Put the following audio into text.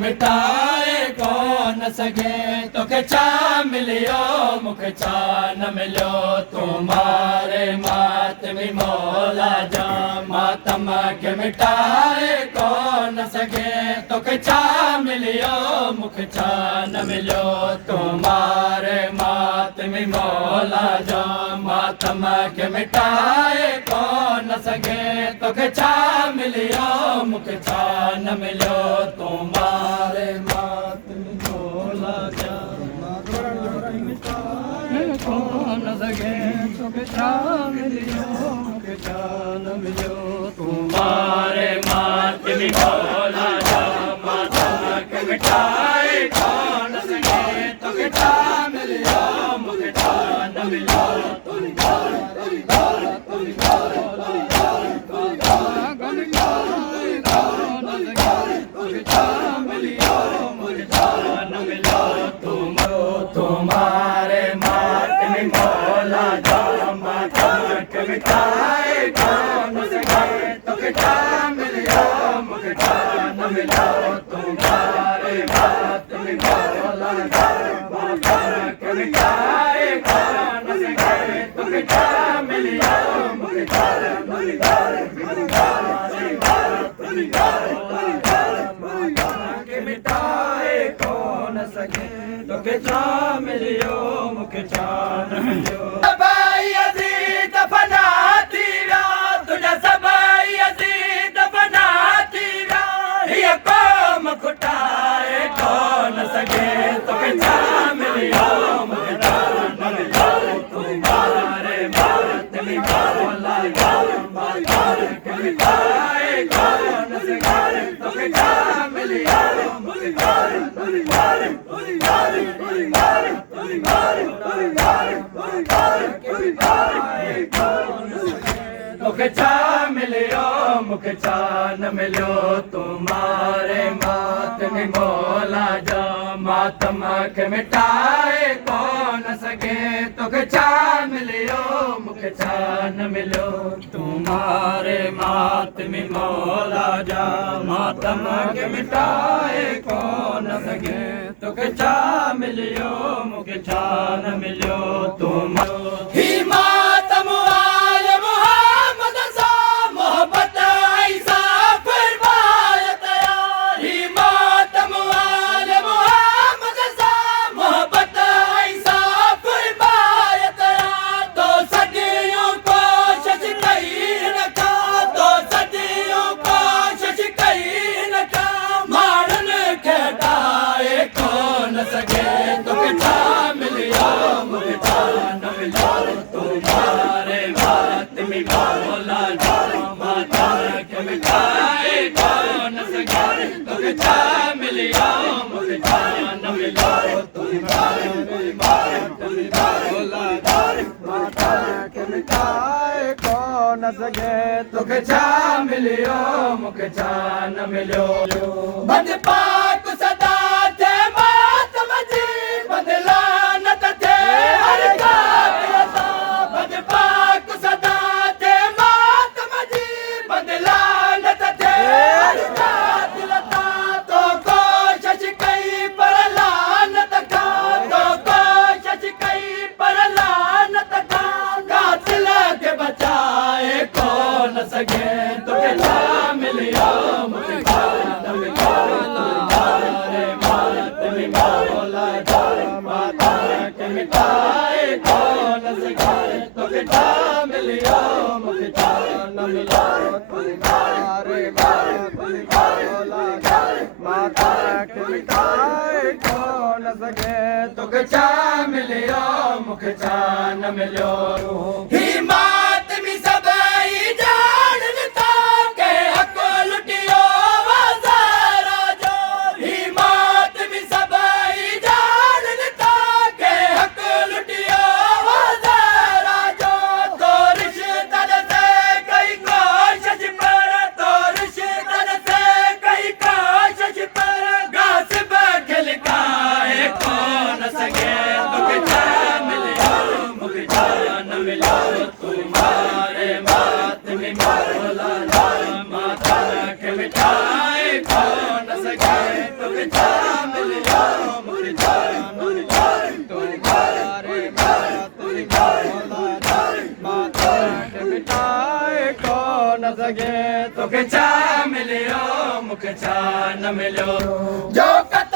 मिटाए कौन सके तोखे छा मिलियो मूंखे छा न मिलियो तुम्हारे मातमी मौला जा मातम खे मिटाए कौन सके तोखे छा मिलियो मूंखे छा न मिलियो तुम्हारे मातमी मौला जा मातम खे मिटाए कौन सके तोखे छा मिलियो मूंखे छा न मिलियो तुम्हारे मातमी मौला जा कौन सके तोखे छा मिलियो मूंखे छा न मिलियो तुम्हारे मातमी मौला जा मातम खे मिटाए कौन सके तोखे छा मिलियो मूंखे छा न मिलियो तुम्हारे मातमी मौला जा मातम खे मिटाए कौन सके तोखे छा मिलियो मूंखे छा न मिलियो तुम्हारे मातमी मौला जा मातम खे मिटाए कौन सके तोखे छा मिलियो मूंखे छा न मिटाए कौन सके तोखे छा मिलियो मूंखे छा न मिलियो सभई अज़ीज़ फना थी विया तुंहिंजा सभई अज़ीज़ फना थी विया हीअ क़ौम खुटाए कौन सके तोखे छा मिलियो मूंखे छा न मिलियो तुम्हारे मातमी मौला जा मातम खे मिटाए कौन सके तोखे छा मिलियो मूंखे छा न तोखे छा मिलियो मूंखे छा न मिलियो तुम्हारे मातमी मौला जा मातम खे मिटाए कौन सके तोखे छा मिलियो मूंखे छा न मिलियो तुम्हारे मातमी मौला जा मातम खे मिटाए कौन सके तोखे छा मिलियो मूंखे छा न मिलियो तुम ही मातम आल मोहम्मद सा मोहब्बत ऐसा फरमायत यार ही मातम आल मोहम्मद सा मोहब्बत ऐसा फरमायत यार तो सदियों कोशिश कई न का तो सदियों कोशिश कई न का मारन खे डाए कौन सके तोखे छा मिलियो मूंखे छा न मिलियो तुम्हारे मातमी मौला जा मातम खे मिटाए कौन सके तोखे छा मिलियो मूंखे छा न मिलियो तुम्हारे मातमी मौला जा मातम खे मिटाए कौन सके तोखे छा मिलियो मूंखे छा न मिलियो बंद पाक सदा थे मातम जी बदला न थे हर कातिल सा बंद पाक सदा थे मातम जी बदला न थे हर कातिल सा तो कोशिश कई पर लानत खा तो कोशिश कई पर लानत खा कातिल के बचाए कौन सके तोखे छा मिलियो मूंखे छा न मिलियो तुम्हारे मातमी मौला जा मातम खे मिटाए कौन सके तोखे छा मिलियो मूंखे छा न मिलियो तुम्हारे मातमी मौला जा मातम खे मिटाए कौन सके तोखे छा मिलियो मूंखे छा न मिलियो ही मातमी सभई ॼाणनि था के हक़ लुटियो वज़ारा जो ही मातमी सभई ॼाणनि था के हक़ लुटियो वज़ारा जो तो रिश्तन से कई कोशिश पर तो रिश्तन से कई कोशिश पर गासिब खे लिकाए कौन सके तोखे छा मिलियो मूंखे छा न मिलियो मूंखे छा न मिलियो जो कत